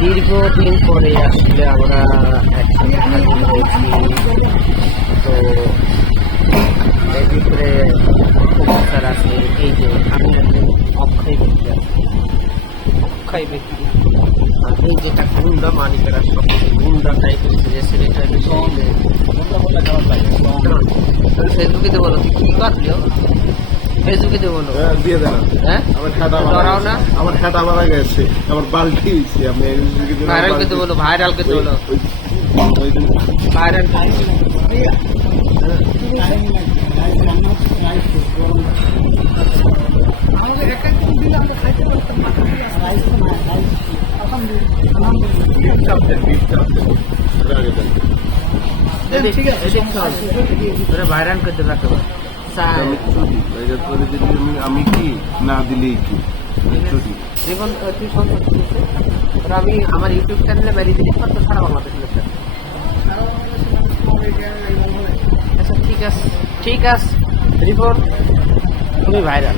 দীর্ঘদিন পরে আসলে আমরা একসাথে হাজির হয়েছি। তো এর ভিতরে স্যার আছে, এই যে আমি একজন অক্ষয় ব্যক্তি আছি, অক্ষয় ব্যক্তি। আর এই যেটা গুন্ডা মালিকেরা সবচেয়ে গুন্ডা টাইপের যে ছেলেটা ফেসবুকে তো বলো, তুই কি করলিও ফেসবুকে তো বলো দিয়ে দেন। হ্যাঁ ডরাও না, আমার খাতা মারা গেছে, আমার বাল্টি হয়েছে। আমি ভাইরাল করতে বলো, ভাইরাল করতে বলো, ভাইরাল ভাইরাল করতে পারতো। আমি কি না দিলেই কি দেখুন তুই আমি আমার ইউটিউব চ্যানেলে বেরিয়ে দিলি কত সারা বাংলাদেশ লোকটা। আচ্ছা ঠিক আছে রিপোর্ট, তুমি ভাইরাল।